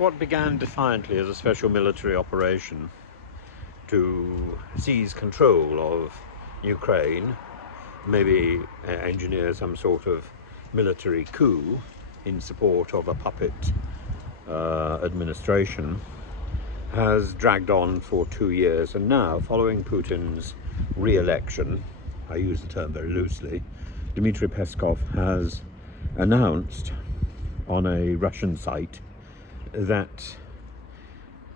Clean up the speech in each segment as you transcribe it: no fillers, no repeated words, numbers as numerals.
What began defiantly as a special military operation to seize control of Ukraine, maybe engineer some sort of military coup in support of a puppet administration, has dragged on for 2 years, and now, following Putin's re-election, I use the term very loosely, Dmitry Peskov has announced on a Russian site that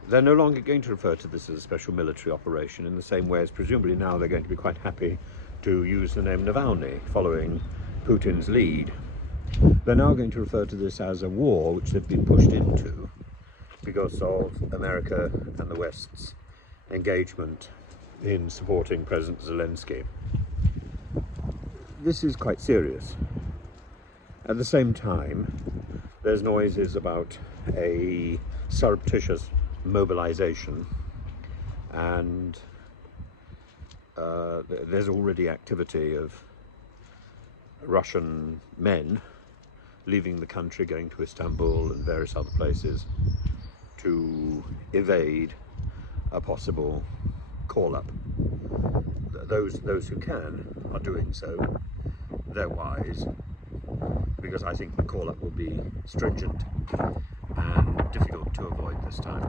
they're no longer going to refer to this as a special military operation, in the same way as presumably now they're going to be quite happy to use the name Navalny following Putin's lead. They're now going to refer to this as a war which they've been pushed into because of America and the West's engagement in supporting President Zelensky. This is quite serious. At the same time, there's noises about a surreptitious mobilization, and there's already activity of Russian men leaving the country, going to Istanbul and various other places to evade a possible call-up. Those who can are doing so. They're wise, because I think the call-up will be stringent and difficult to avoid this time.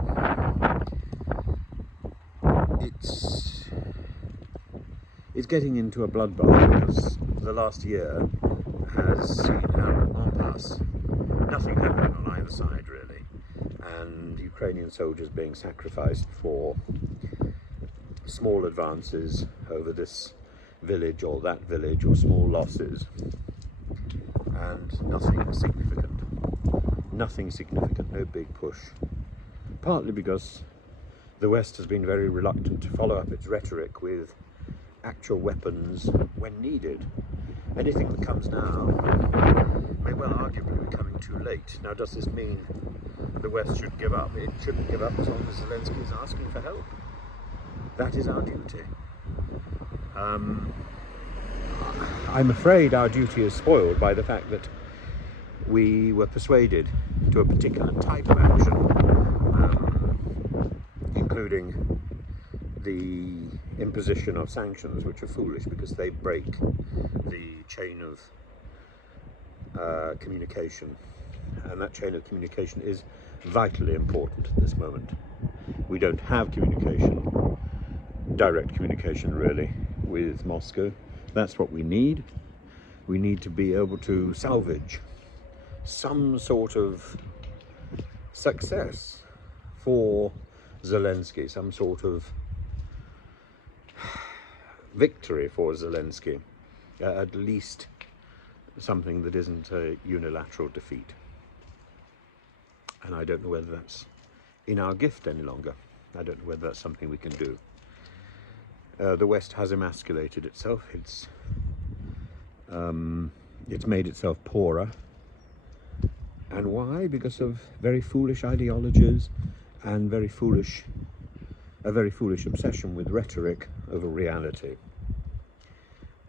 It's getting into a bloodbath, because the last year has seen en passe nothing happening on either side really, and Ukrainian soldiers being sacrificed for small advances over this village or that village, or small losses, and nothing significant, no big push, partly because the West has been very reluctant to follow up its rhetoric with actual weapons when needed. Anything that comes now may well arguably be coming too late. Now, does this mean the West should give up? It shouldn't give up as long as Zelensky is asking for help. That is our duty. I'm afraid our duty is spoiled by the fact that we were persuaded to a particular type of action, including the imposition of sanctions, which are foolish because they break the chain of communication, and that chain of communication is vitally important at this moment. We don't have communication, direct communication really, with Moscow. That's what we need. We need to be able to salvage some sort of success for Zelensky, some sort of victory for Zelensky, at least something that isn't a unilateral defeat. And I don't know whether that's in our gift any longer. I don't know whether that's something we can do. The West has emasculated itself. It's made itself poorer. And why? Because of very foolish ideologies and a very foolish obsession with rhetoric over reality.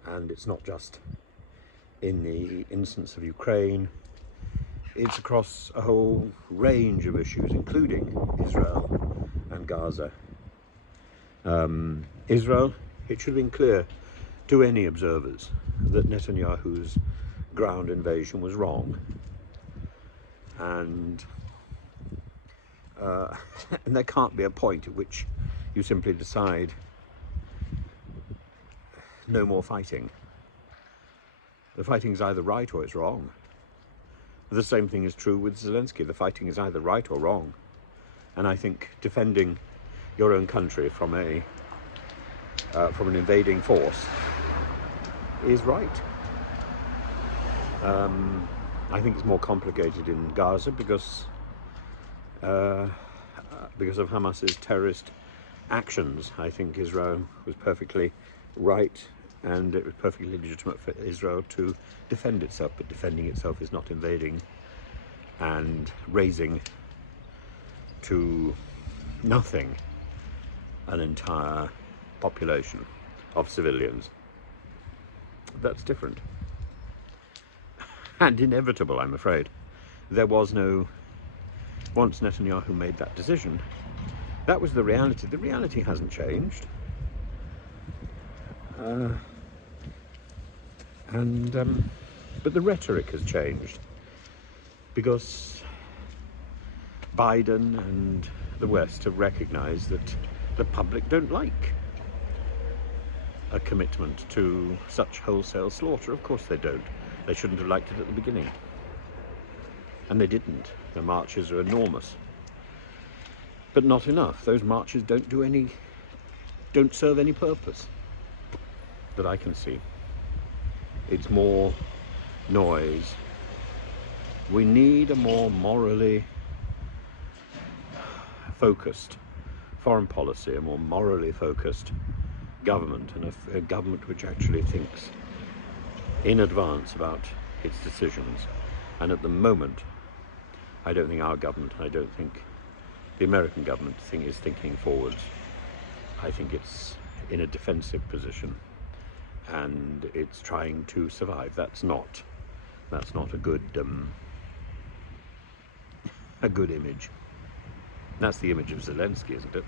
And it's not just in the instance of Ukraine, it's across a whole range of issues, including Israel and Gaza. Israel, it should have been clear to any observers that Netanyahu's ground invasion was wrong. And there can't be a point at which you simply decide no more fighting. The fighting is either right or it's wrong. The same thing is true with Zelensky. The fighting is either right or wrong. And I think defending your own country from an invading force is right. I think it's more complicated in Gaza because of Hamas's terrorist actions. I think Israel was perfectly right, and it was perfectly legitimate for Israel to defend itself, but defending itself is not invading and raising to nothing an entire population of civilians. That's different and inevitable, I'm afraid. There was no once Netanyahu made that decision, that was the reality. The reality hasn't changed. But the rhetoric has changed, because Biden and the West have recognized that the public don't like a commitment to such wholesale slaughter. Of course they don't. They shouldn't have liked it at the beginning. And they didn't. The marches are enormous. But not enough. Those marches don't serve any purpose that I can see. It's more noise. We need a more morally focused foreign policy, a more morally focused government, and a government which actually thinks in advance about its decisions. And at the moment, I don't think our government, I don't think the American government is thinking forwards. I think it's in a defensive position, and it's trying to survive. That's not a good image. That's the image of Zelensky, isn't it?